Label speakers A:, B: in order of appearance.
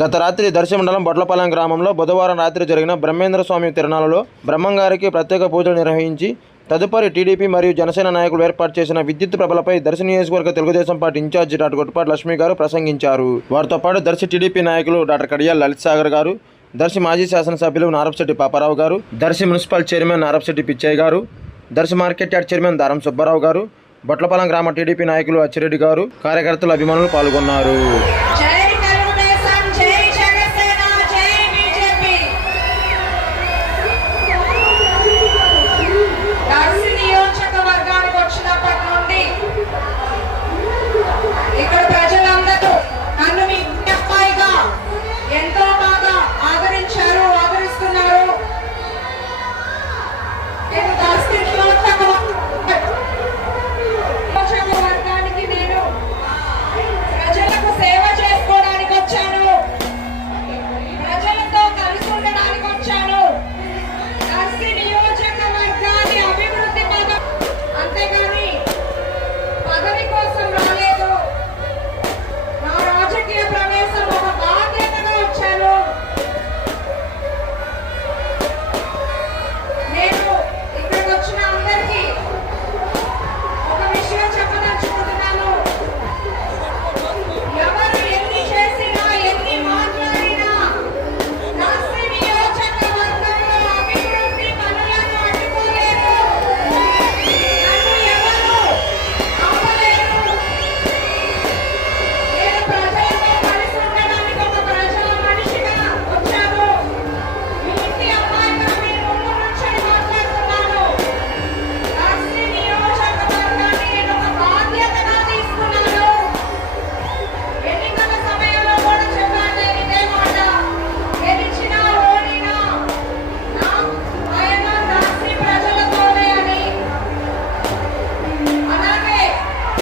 A: గత రాత్రి దర్శి మండలం బొట్లపాలెం గ్రామంలో బుధవారం రాత్రి జరిగిన బ్రహ్మేంద్ర స్వామి తిరణాలలో బ్రహ్మంగారికి ప్రత్యేక పూజలు నిర్వహించి తదుపరి టీడీపీ మరియు జనసేన నాయకులు ఏర్పాటు చేసిన విద్యుత్ ప్రభలపై దర్శి నియోజకవర్గ Telugu Desam party incharge doctor Gottipati Lakshmi garu ప్రసంగించారు. వారితో పాటు దర్శి టీడీపీ నాయకులు డాక్టర్ కడియాల్ లలిత్ సాగర్ గారు దర్శి మాజీ శాసనసభ్యులు Narapasetti Paparao garu Darsi municipal chairman Narapasetti Pichaiah garu Darsi market yard chairman దారం సుబ్బారావు గారు బొట్లపాలెం గ్రామ టీడీపీ నాయకులు అచ్చిరెడ్డి గారు కార్యకర్తలు అభిమానులు పాల్గొన్నారు.